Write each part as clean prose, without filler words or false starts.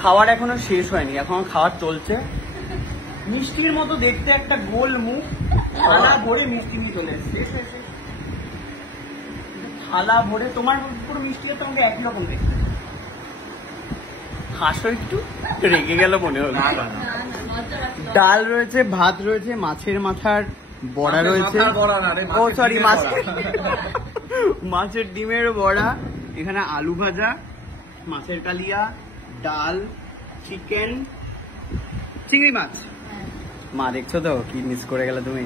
খাওয়ার এখনো শেষ হয়নি, এখনো খাওয়ার চলছে। মিষ্টির মতো দেখতে একটা গোল মুখ, থালা ভরে মিষ্টি নিয়ে চলে এসছে। থালা ভরে তোমার পুরো মিষ্টি তোমাকে একই রকম দেখতে। হাসো একটু, রেগে গেল মনে হলো। ডাল রয়েছে, ভাত রয়েছে, মাছের মাথার বড়া রয়েছে, ও সরি মাছের ডিমের বড়া, এখানে আলু ভাজা, মাছের কালিয়া, ডাল, চিকেন, চিংড়ি মাছ। মা দেখছো তো কি মিস করে গেলে তুমি?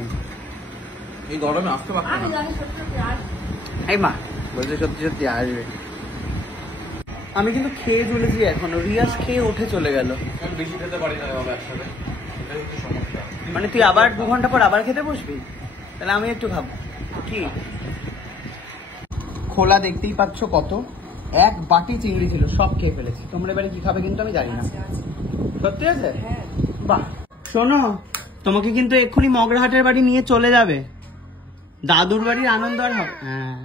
এই গরমে আসতে পারছো না। এই মা বলছে সত্যি সত্যি আসবে। আমি কিন্তু খেয়ে চলেছি এখনো, রিয়াজ খেয়ে উঠে চলে গেল। বেশি খেতে পারি না বাবা একসাথে, এটাই হচ্ছে সমস্যা। মানে তুই আবার 2 ঘন্টা পর আবার খেতে বসবি? তাহলে আমি একটু খাবো কি? খোলা দেখতেই পাচ্ছ কত, 1 বাটি চিংড়ি ছিল, সব খেয়ে ফেলেছি। তোমরা এবারে কি খাবে কিন্তু আমি জানি না। সত্যি আছে? বাহ। শোনো, তোমাকে কিন্তু এক্ষুনি মগরাহাটের বাড়ি নিয়ে চলে যাবে। দাদুর বাড়ির আনন্দ আর হবে, হ্যাঁ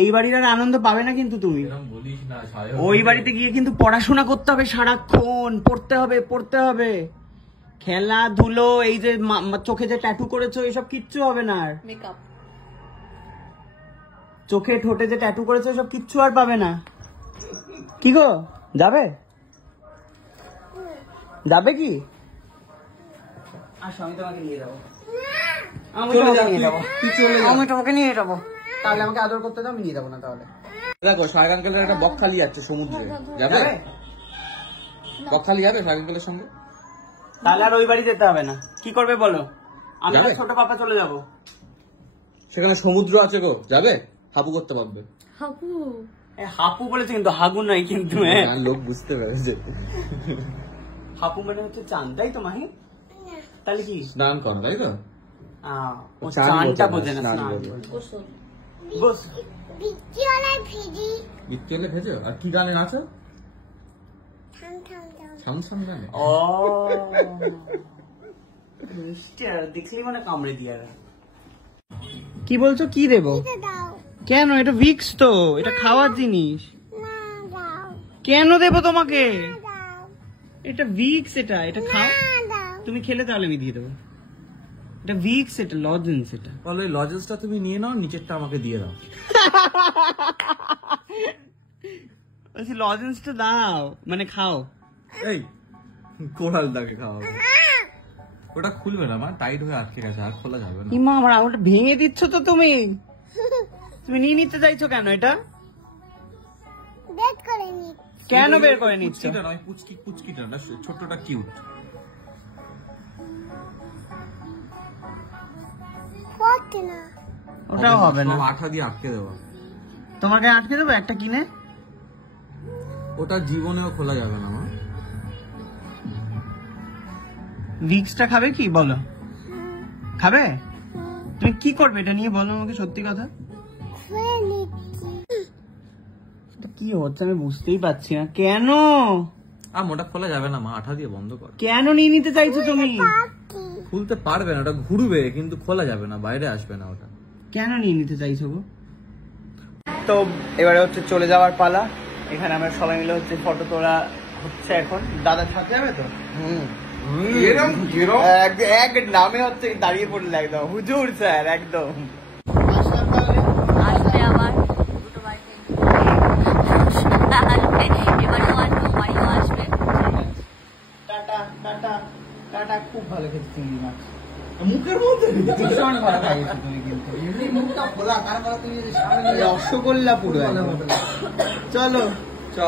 এই বাড়ির আর আনন্দ পাবে না কিন্তু তুমি। ওই বাড়িতে গিয়ে কিন্তু পড়াশোনা করতে হবে, সারাক্ষণ পড়তে হবে। খেলাধুলো, এই যে চোখে যে ট্যাটু করেছো এসব কিচ্ছু হবে না আর। মেকআপ, চোখে ঠোঁটে যে ট্যাটু করেছো এসব কিচ্ছু আর পাবে না। কি গো, যাবে? যাবে কি? আসো, আমি তোমাকে নিয়ে যাবো। আমি তোমাকে নিয়ে যাবো। তাহলে আমাকে আদর করতে দাও, আমি নিয়ে যাবো না তাহলে। দেখো শাহেদ আঙ্কেলের একটা বকখালি যাচ্ছে সমুদ্রে, যাবে? বকখালি যাবে শাহেদ আঙ্কেলের সঙ্গে? তাহলে আর ওই বাড়ি যেতে হবে না। কি করবে বলো? আমি ছোট পাপা চলে যাব। সেখানে সমুদ্র আছে গো, যাবে? হাপু করতে পারবে। হাপু বলেছে কিন্তু হাগু নাই কিন্তু। লোক বুঝতে পেরেছে। হাপু মানে হচ্ছে চান, তাই তো মাহি? তাহলে কি স্নান করো, তাই তো? চানটা বোঝে না। ভেজো। আর কি গানে নাচো? ছাম গানে। ও দেখলি মানে কামড়ে দিয়ে। কি বলছো, কি দেবো? কেন? এটা ভিক্স তো, এটা খাওয়ার জিনিস। কেন দেবো তোমাকে? এটা ভিক্স, এটা খাও। তুমি খেলে তাহলে আমি দিয়ে দেবো। এটা ভিক্স, এটা লজেন্স। এটা বলো এই লজেন্সটা তুমি নিয়ে নাও, নিচেরটা আমাকে দিয়ে দাও। লজেন্সটা দাও মানে খাও। এই কোরাল দাকে খাওয়াবো। ওটা খুলবে না মা, টাইট হয়ে আটকে গেছে, আর খোলা যাবে না। ইমা আমার আঙুলটা ভেঙে দিচ্ছ তো তুমি। তুমি নিয়ে নিতে চাইছো কেন এটা? কেন বের করে নিচ্ছ? পুচকিটা না, ছোটটা কিউট। ওটাও হবে না, আঠা দিয়ে আটকে দেবো। তোমার গায়ে আটকে দেবো একটা কিনে? ওটা জীবনেও খোলা যাবে না মা। ভিক্সটা খাবে কি বলো? খাবে? তুমি কি করবে এটা নিয়ে বলো আমাকে সত্যি কথা। কি হচ্ছে আমি বুঝতেই পারছি না। কেন ওটা খোলা যাবে না মা, আঠা দিয়ে বন্ধ কর। কেন নিয়ে নিতে চাইছো তুমি? খুলতে পারবে না, ওটা ঘুরবে কিন্তু খোলা যাবে না, বাইরে আসবে না ওটা। কেন নিয়ে নিতে চাইছো গো? তো এবারে হচ্ছে চলে যাওয়ার পালা। এখানে আমরা সবাই মিলে হচ্ছে ফটো তোলা হচ্ছে এখন। দাদা সাথে যাবে তো? এক নামে হচ্ছে দাঁড়িয়ে পড়লে একদম হুজুর স্যার একদম। আসবে আবার দুটো বাড়িতে, এবারেও আসবে, বাড়িও আসবে। Tata tata tata. খুব ভালো খেতে চিংড়ি মাছ, মুখের মধ্যে ভীষণ ভালো খাইয়েছো তুমি কিন্তু। মুখটা খোলা, কারণ তুমি রসগোল্লা পুরো। চলো চ।